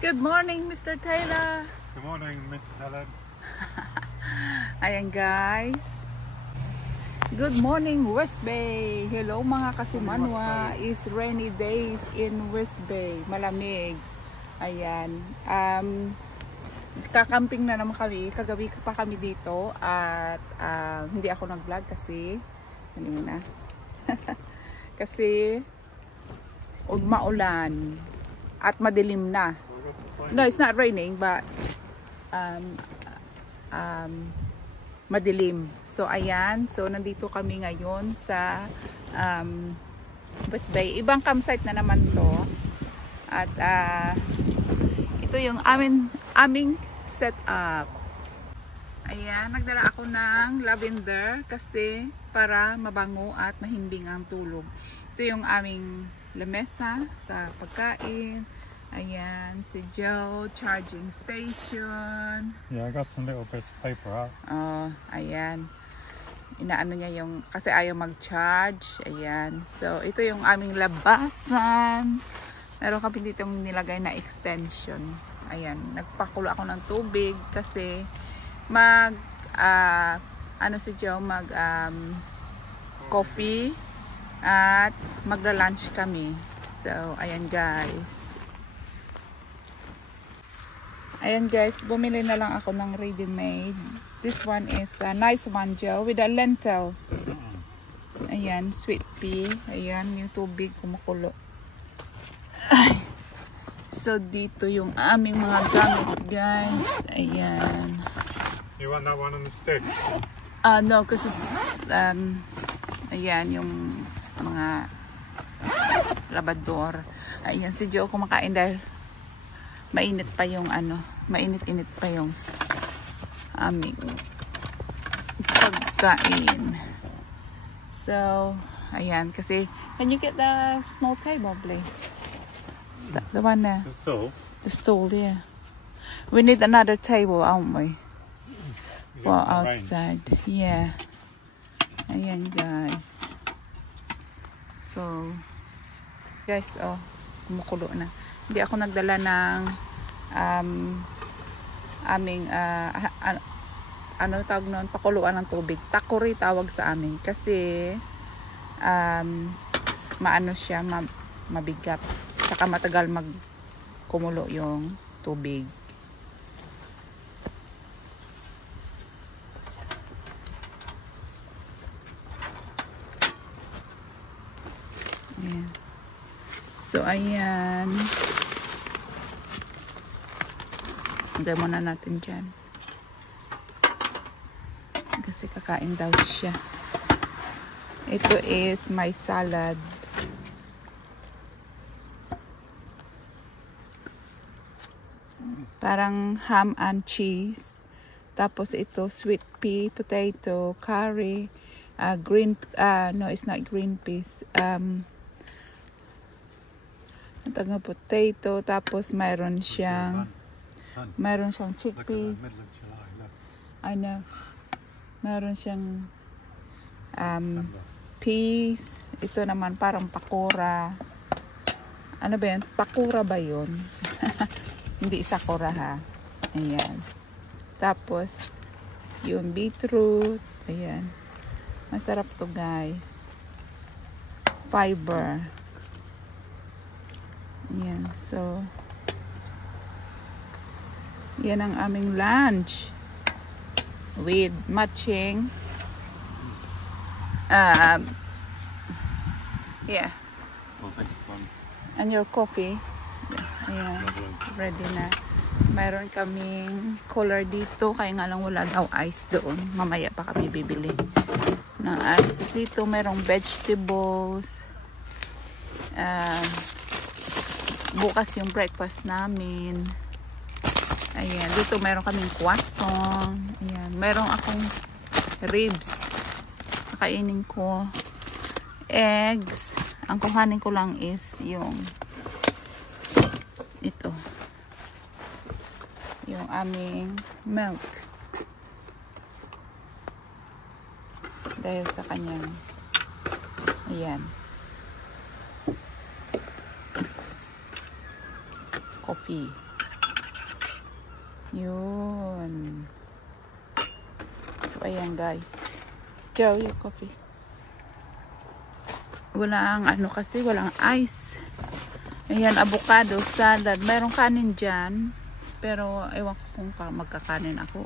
Good morning, Mr. Taylor. Good morning, Mrs. Helen. Ayan guys. Good morning, West Bay. Hello mga kasimanwa. Is rainy days in West Bay. Malamig. Ayan. Kakamping na naman kami. Kagabi pa kami dito. At hindi ako nag-vlog kasi ano na. Kasi maulan at madilim na. No, it's not raining, but madilim. So, ayan. So, nandito kami ngayon sa West Bay. Ibang campsite na naman to. At ito yung aming setup. Ayan. Nagdala ako ng lavender kasi para mabango at mahimbing ang tulog. Ito yung aming lamesa sa pagkain. Ayan, si Joe, charging station. Yeah, I got some little bits of paper out. Oh, ayan. Inaano niya yung, kasi ayaw mag-charge. Ayan. So, ito yung aming labasan. Meron kami dito yung nilagay na extension. Ayan. Nagpakulo ako ng tubig kasi si Joe, coffee at magla-lunch kami. So, ayan guys. Ayan guys, bumili na lang ako ng ready-made. This one is a nice one, Joe, with a lentil. Ayan, sweet pea. Ayan, yung tubig kumukulo. Ay. So, dito yung aming mga gamit, guys. Ayan. You want that one on the stick? No, kasi ayan, yung mga labador. Ayan, si Joe kumakain dahil mainit pa yung mainit-init pa yung aming pagkain. So, ayan, kasi, can you get the small table, please? The one there. The stool? The stool, yeah. We need another table, aren't we? For outside. Yeah. Ayan, guys. So, guys, oh, kumukulo na. Hindi ako nagdala ng aming ano tawag noon, pakuluan ng tubig. Takuri tawag sa amin kasi maano siya, mabigat. Saka matagal magkumulo yung tubig. Ayan. So, ayan. Hanggang muna natin dyan. Kasi kakain daw siya. Ito is my salad. Parang ham and cheese. Tapos ito sweet pea, potato, curry, no, it's not green peas. Potato, tapos mayroon siyang chickpeas. I know. Mayroon siyang peas. Ito naman parang pakura. Ano ba yan? Pakura ba yun? Hindi sakura ha. Ayan. Tapos yung beetroot. Ayan. Masarap to guys. Fiber. Ayan. So, yan ang aming lunch. With matching yeah. And your coffee. Ayan. Ready na. Mayroon kaming cooler dito. Kaya nga lang wala daw ice doon. Mamaya pa kami bibili ng ice. Dito mayroong vegetables. Bukas yung breakfast namin. Ayan. Dito mayroon kaming croissant. Ayan. Mayroon akong ribs. Kakainin ko. Eggs. Ang kuhanin ko lang is yung ito. Yung aming milk. Dahil sa kanyang ayan. Coffee. Yun. So, ayan guys. Joe, your coffee. Walang ano kasi, walang ice. Ayan, avocado, salad. Mayroong kanin dyan. Pero, ewan ko kung magkakanin ako.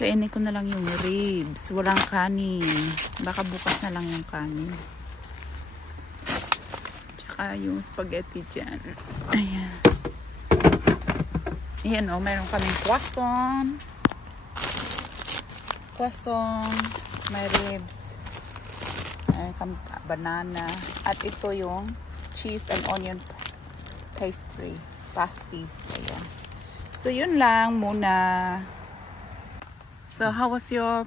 Kainin ko na lang yung ribs. Walang kanin. Baka bukas na lang yung kanin. Tsaka yung spaghetti dyan. Ayan. Ayan o, mayroon kaming croissant. Croissant. May ribs. Ayan, banana. At ito yung cheese and onion pastry. Pasties. Ayan. So, yun lang muna. So, how was your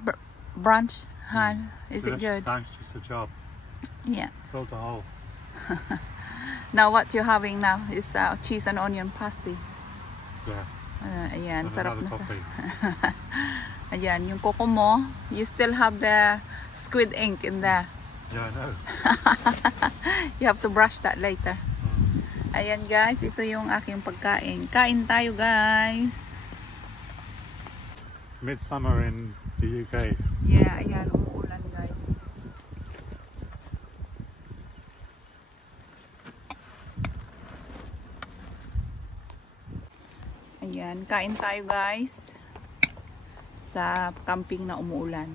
brunch, Han? Is it good? Thanks, just a job. Yeah. Filled the hole. Now, what you're having now is cheese and onion pasties. Yeah. Ayan, And sarap na another sa. coffee. Ayan, yung coco mo, you still have the squid ink in there. Yeah, I know. You have to brush that later. Ayan guys, ito yung aking pagkain. Kain tayo guys. Midsummer in the UK. Yeah, ayan, umuulan guys. Ayan, kain tayo guys. Sa camping na umuulan.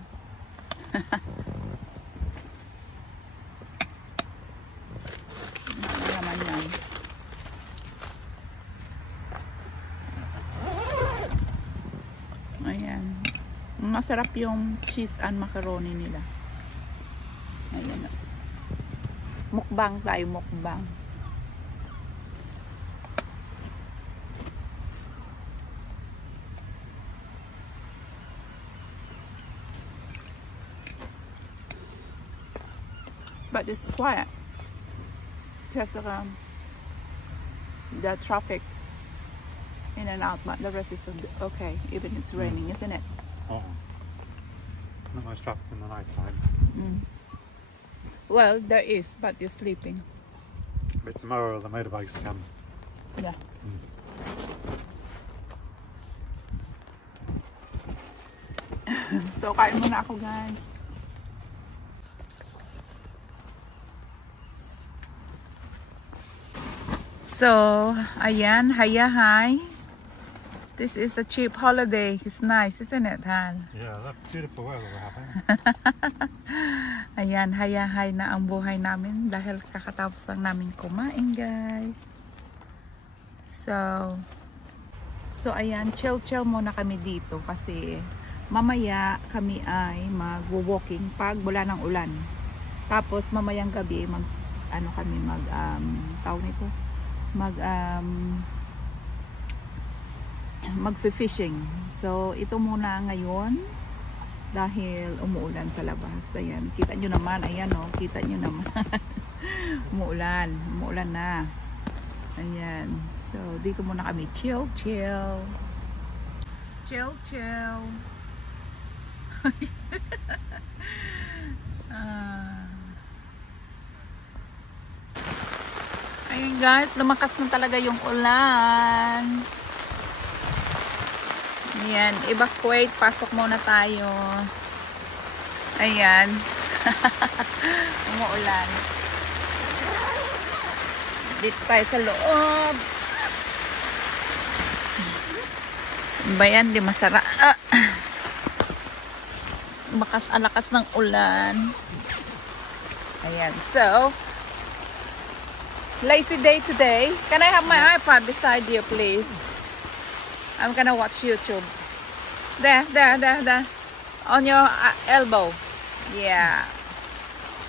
Ano naman yan? Ayan. Masarap yung cheese and macaroni nila. Ayan. Mukbang tayo, mukbang. But it's quiet. Just the traffic in and out, but the rest is okay, even it's raining, isn't it? Oh. Not much traffic in the night time. Well, there is, but you're sleeping. But tomorrow the motorbikes come. Yeah. So, kain muna ako, guys. So, ayan, hi. This is a cheap holiday. It's nice, isn't it, Han? Yeah, that beautiful weather we're having. Ayan, hi na ang buhay namin dahil kakatapos lang namin kumain, guys. So ayan, chill muna kami dito kasi mamaya kami ay mag-walking pag wala ng ulan. Tapos mamayang gabi tawag nito, mag-fishing. So, ito muna ngayon dahil umuulan sa labas. Ayan, kita nyo naman. Ayan o, kita nyo naman. umuulan na. Ayan. So, dito muna kami. Chill. Ayan guys, lumakas na talaga yung ulan. Ayan, evacuate. Pasok muna tayo. Ayan. Umuulan. Dito tayo sa loob. Ba yan? Di masara. Alakas ng ulan. Ayan. So, lazy day today. Can I have my iPad beside you, please? I'm gonna watch YouTube. There. On your elbow. Yeah.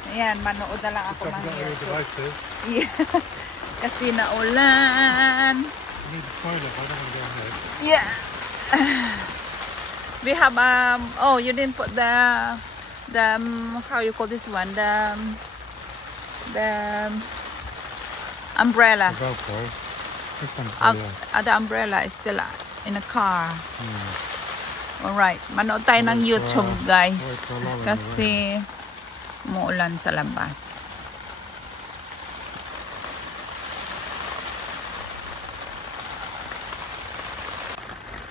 Ayan, manood na lang ako ng YouTube. Devices. Yeah. Kasi naulan. You need the toilet, I don't want to go ahead. Yeah. We have you didn't put the how you call this one? The umbrella. The Velcro. This one's The umbrella is still in a car. Alright, manood tayo ng YouTube guys kasi umuulan sa labas.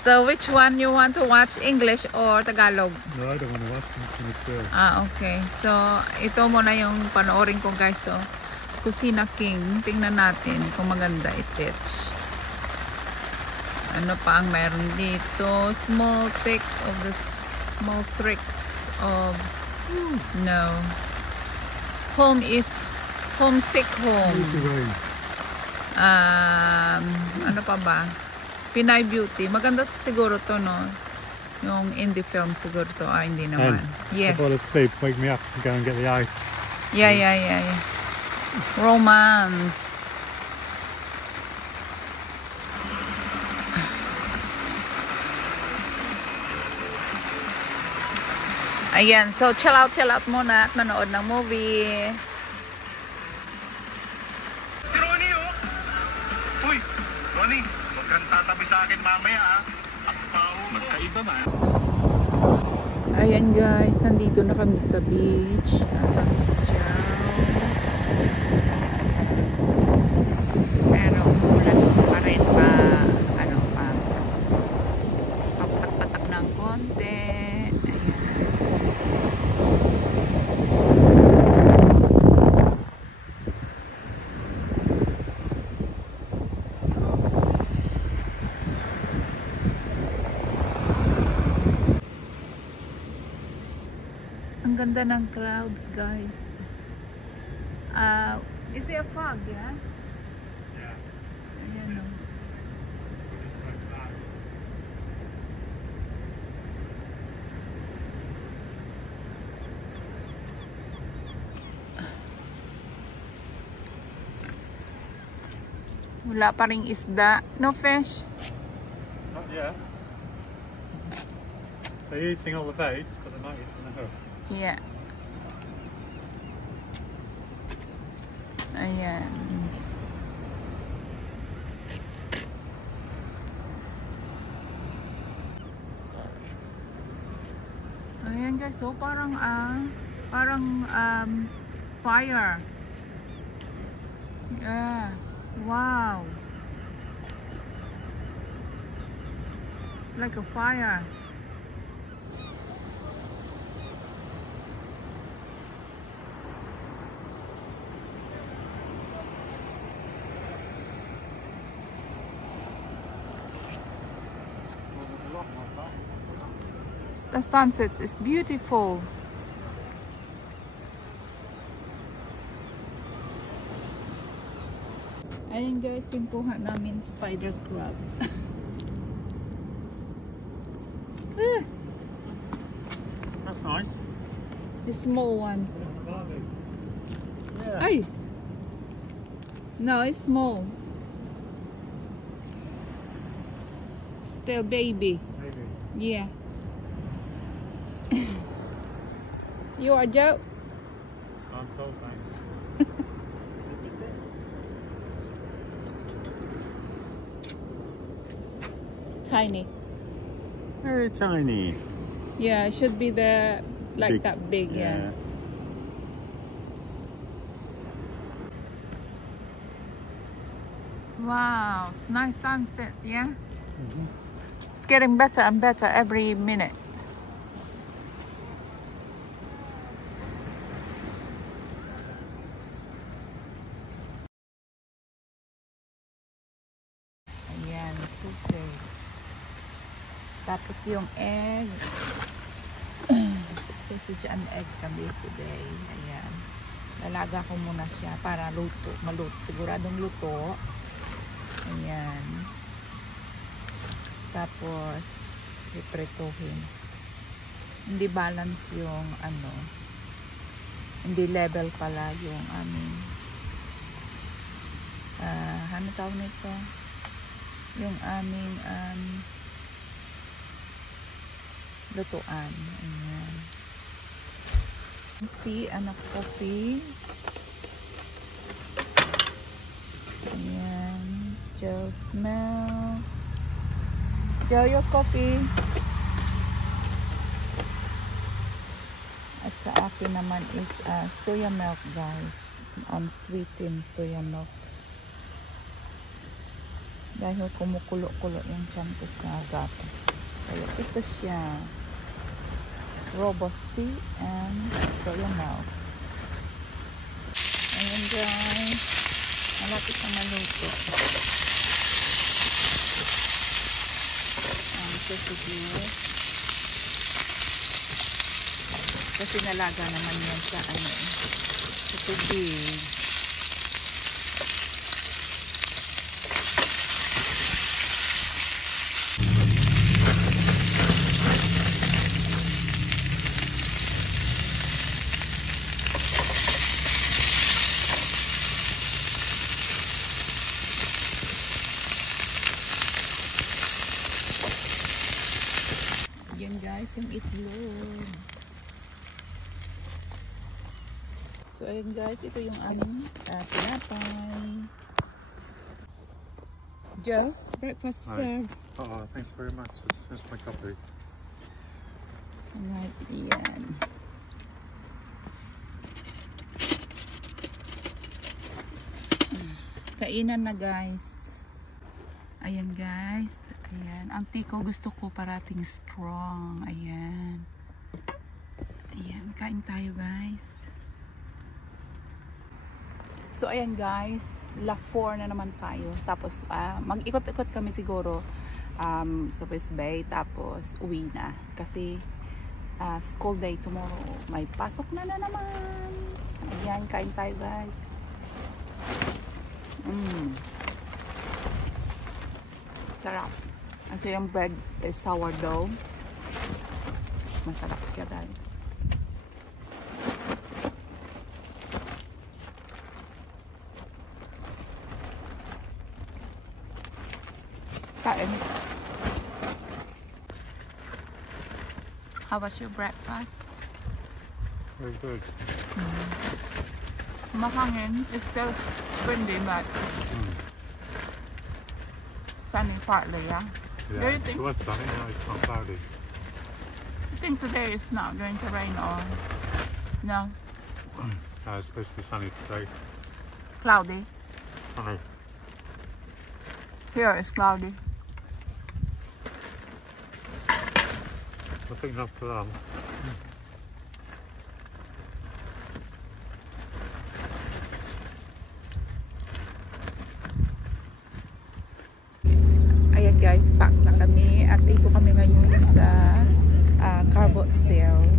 So which one you want to watch? English or Tagalog? No, I don't want to watch them. It's really cool. Okay. So ito muna yung panoorin ko guys. So Kusina King. Tingnan natin kung maganda i-teach. Ano pa ang meron dito? Small tricks of no. Home is homesick home. Easy way. Ano pa ba? Pinay Beauty. Maganda siguro to, no? Yung indie film siguro to. Hindi naman. Yes. I fall asleep. Wake me up to go and get the ice. Yeah. Romance. Ayan. So, chill out muna at manood ng movie. Si Ronnie, oh! Uy! Ronnie, huwag kang tatabi sa akin mamaya, ah! Magkaiba man. Ayan guys, nandito na kami sa beach. Ang Sukyao. Pero umulan pa rin pa. Ano pa. Patak-patak ng konti. Ang ganda ng clouds, guys. Is it a fog, yeah? Yeah. Ayan, no? Wala pa ring isda. No fish? Not yet. They're eating all the baits, but they're not eating the hook. Yeah. Ayan. Ayan guys, so parang fire. Yeah. Wow. It's like a fire. The sunset is beautiful. Ayun guys, yung kuha namin spider crab. That's nice. The small one. Yeah. Ay! No, it's small. Still baby. Maybe. Yeah. You are Joe? I'm cold, thanks. Tiny. Very tiny. Yeah, it should be the like Big. that big, yeah. Wow, it's nice sunset, yeah? It's getting better and better every minute. Ayan, sausage. Tapos yung egg. Sausage and egg kami today. Ayan. Lalaga ko muna siya para luto. Maluto. Siguradong luto. Ayan. Tapos, iprituhin. Hindi balance yung ano. Hindi level pala yung aming ano tawag nito? Yung aming lutuan. Ayan. Coffee, anak coffee. Ayan. Joe smell. Joe, your coffee. At sa akin naman is soya milk, guys. Unsweetened soya milk. Dahil kumukulo-kulo yung tiyan ko sa gatas. Kaya ito siya. Robust tea and soya milk. Ayan guys. Malapit na maluto. Ang sisigil. Kasi nalaga naman yan sa ano. Sa tubig. Yan guys, yung itlog. So ayun guys, ito yung aming tinapay. Joe, breakfast Hi. served. Oh, thanks very much. Just finished my coffee. Alright, yan. Kainan na guys. Ayan guys. Ayan. Ang tea ko gusto ko parating strong. Ayan. Ayan. Kain tayo guys. So ayan guys. La 4 na naman tayo. Tapos mag-ikot-ikot kami siguro sa West Bay. Tapos uwi na. Kasi school day tomorrow. May pasok na naman. Ayan. Kain tayo guys. Sarap. Ito yung bread is sourdough. Masarap siya guys. Kain. How was your breakfast? Very good. Mahangin. It's still windy but sunny partly, yeah? Yeah, Do you think? it was sunny, now it's not cloudy. I think today it's not going to rain or no? It's supposed to be sunny today. Cloudy. Sunny. Here it's cloudy. I think not for them. Ayan guys, pack na kami at dito kami ngayon sa Carbot Sale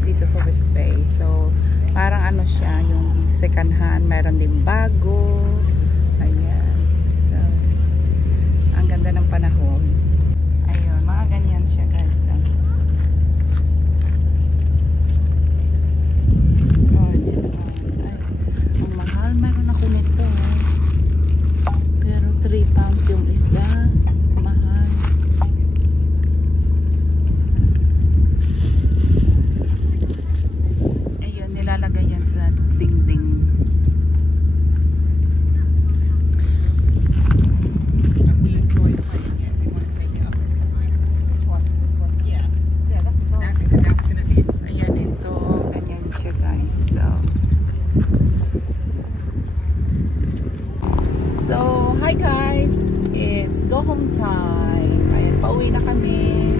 dito sa West Bay. So parang ano siya, yung second hand, mayroon din bago. Ayan. So ang ganda ng panahon. Ayun, mga ganyan siya guys. Oh, this one. Ay, ang mahal. Meron ako nito. Pero 3 pounds yung isa. Mahal. Ayun, nilalagay yan sa dingding. We enjoy playing it. We want to take it up every time. Which one? This one? Yeah, Yeah, that's the that's gonna be. Ayan, ito. Ganyan siya guys. So, hi guys! It's go home time. Ayan, pauwi na kami.